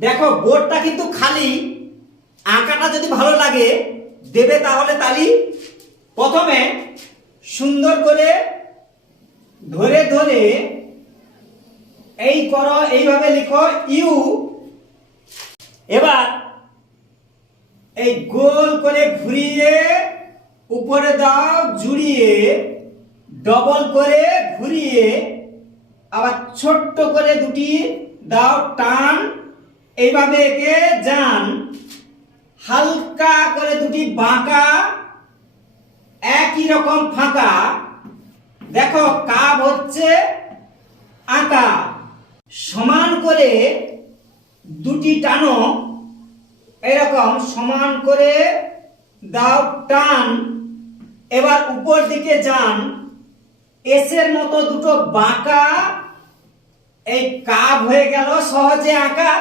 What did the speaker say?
দেখো বোর্ডটা কিন্তু খালি, আঁকাটা যদি ভালো লাগে দেবে তাহলে তালি। প্রথমে সুন্দর করে ধরে ধরে এই করো, এইভাবে লিখো ইউ। এবার এই গোল করে ঘুরিয়ে উপরে দাও, জুড়িয়ে ডবল করে ঘুরিয়ে আবার ছোট্ট করে দুটি দাও টান, এইভাবে এঁকে যান। হালকা করে দুটি বাঁকা, একই রকম ফাঁকা। দেখো কাব হচ্ছে আঁকা। সমান করে দুটি টানো, এরকম সমান করে দাও টান। এবার উপর দিকে যান, এসের মতো দুটো বাঁকা, এই কাব হয়ে গেল সহজে আঁকা।